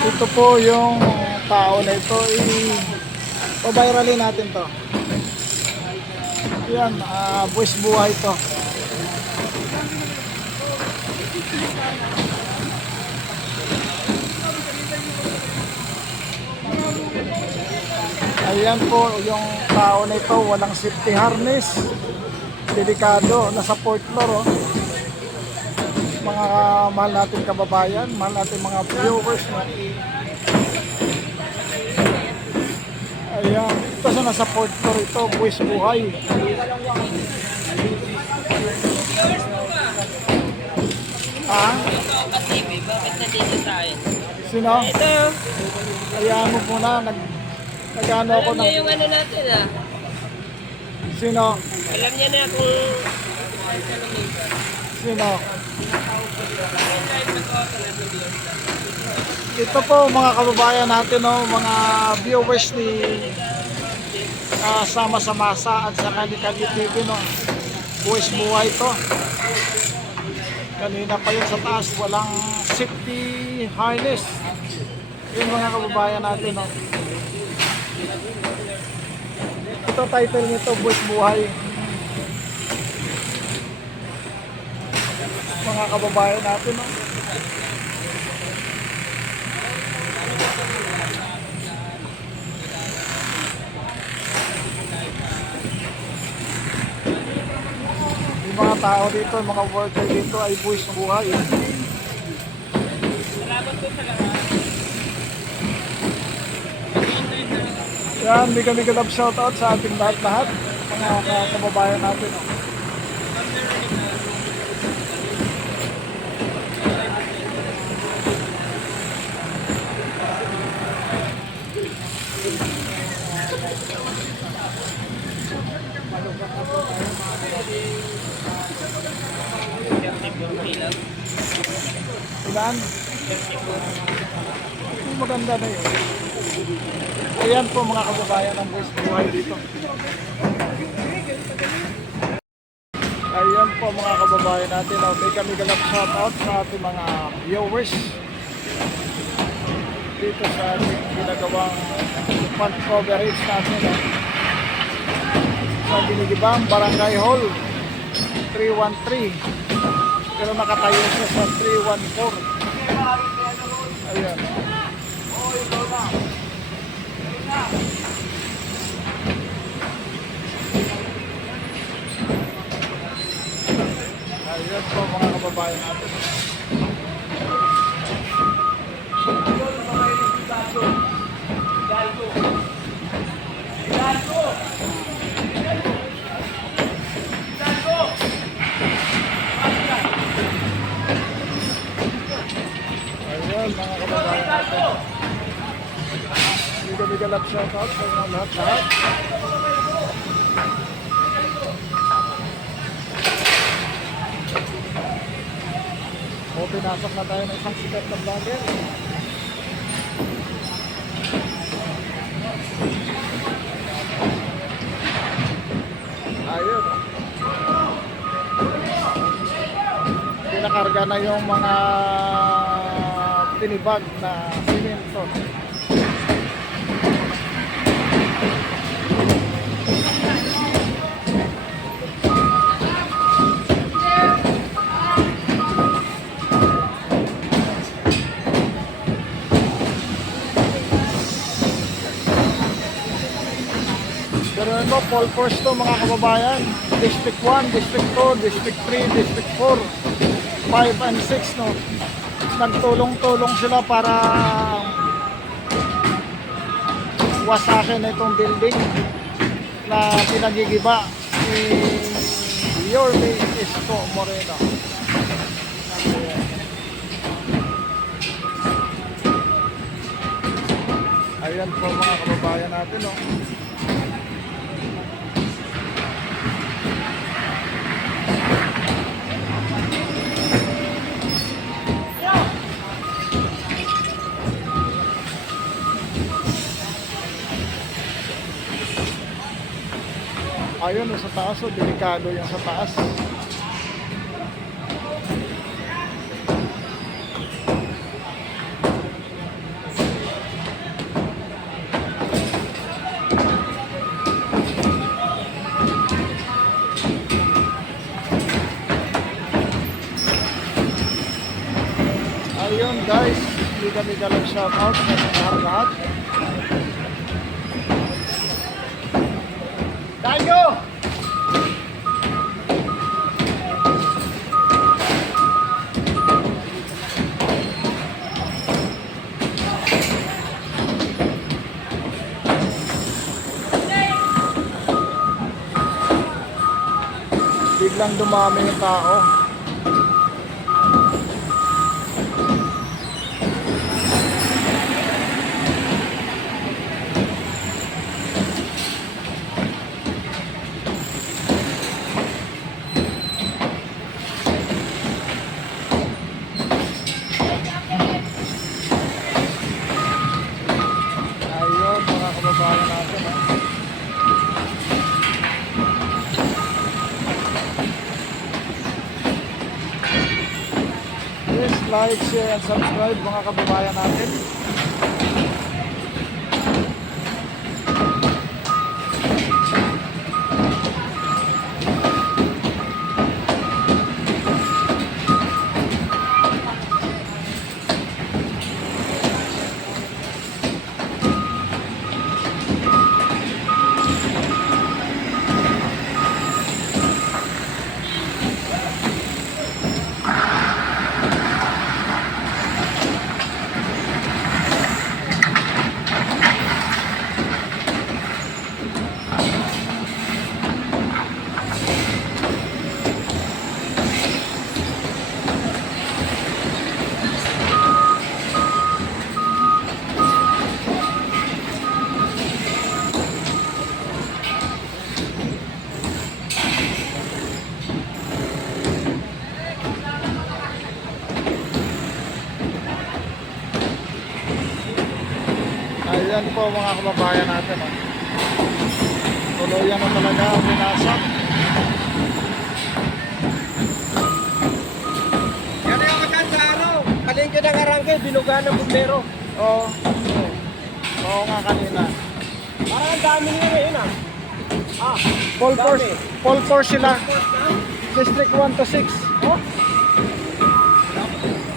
Ito po yung tao na ito, pabayralin natin to. Yan, buwis buhay to. Ayan po yung tao na ito, walang safety harness. Delikado, nasa fourth floor. Oh. Mga mahal natin kababayan, mahal natin mga viewers. No? Ayan, ito sa nasa fourth floor ito, buwis buhay. Ha? Bakit nandito tayo? Sino? Ito. Ayan mo muna, nag-ano ako Alam ng... niya yung ano natin ah. Sino? Alam niya na kung... Sino? Ito po mga kababayan natin, no, mga viewers ni Sama sa Masa at sa Kali-Kali TV, no. Buwis buhay to. Kanina pa yun sa taas, walang safety harness. Yun mga kababayan natin, no. Ito title nito, Buwis buhay. Mga kababayan natin, no. Yung mga tao dito, mga worker dito ay buwis buhay. Yan, bigyan love shoutout sa ating lahat-lahat, mga kababayan natin. No. Ilan? Maganda na yun. Ayan po mga kababayan ng buwis buhay dito. Ayan po mga kababayan natin. May kami galap shoutout sa ating mga viewers dito sa ating ginagawang fund coverage natin. Sa Binigibang Barangay Hall 313. Pero nakatayo siya sa 314. Ayan. Ayan po mga kababayan natin. Ayan mga kababayan natin. Biga love shoutout sa mga lahat-lahat. O, pinasok na tayo ng isang sikat na vlogger. Ayun. Pinakarga na yung mga tinibag na simento. Pero ano, Paul Force to mga kababayan. District 1, District 2, District 3, District 4, 5 and 6, no. Nagtulong-tulong sila para wasakin itong building na pinagigiba ni Yorme Isko Moreno. Ayan po mga kababayan natin, no. Ayun, sa taas, delikado yung sa taas. Ayun guys, liga-liga lang shoutout sa lahat-lahat. Tayo! Biglang dumami yung tao. Ayun, mga kababayan natin. Please like, share, and subscribe mga kababayan natin. Ayan po mga kababayan natin. Tuluyan na talaga ang binasak. Yan yung maganda araw. Palengke ng Arangke, binuga ng bumbero. Oo. Oo nga kanina. Parang ang dami nila ngayon ah. Full force sila. District 1 to 6. Oh,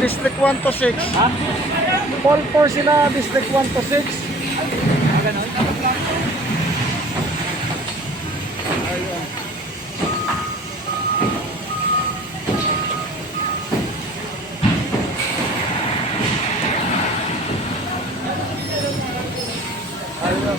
District 1 to 6. ha? Full force sila, District 1 to 6. Ganon? Ayun. Ayun.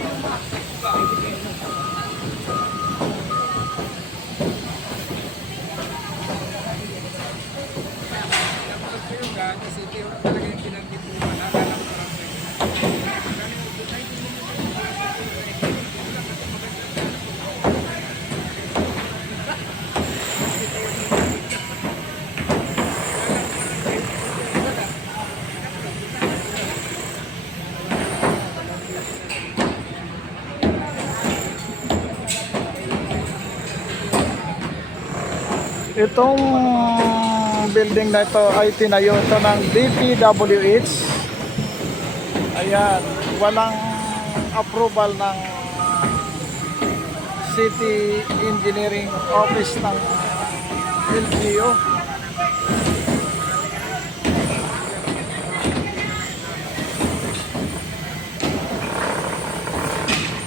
Itong building na ito ay tinayo ito ng DPWH. Ayan, walang approval ng City Engineering Office ng LGU.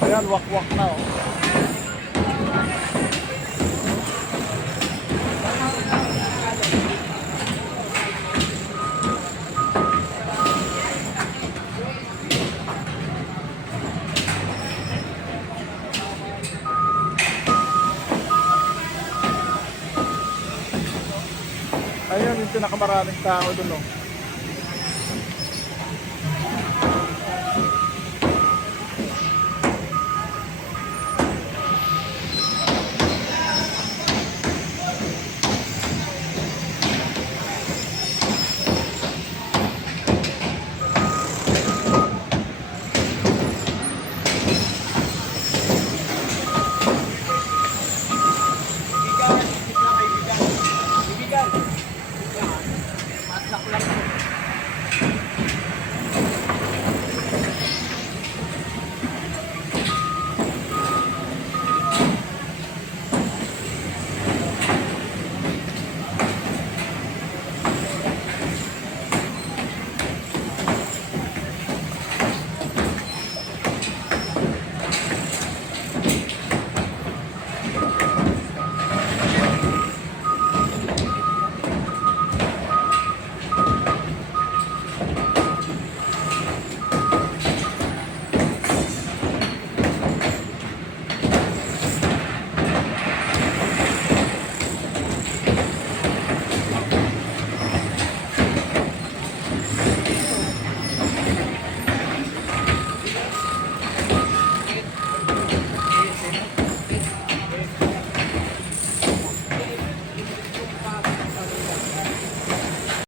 Ayan, wakwak na oh. Ayun, yung pinakamaraming tao doon, oh.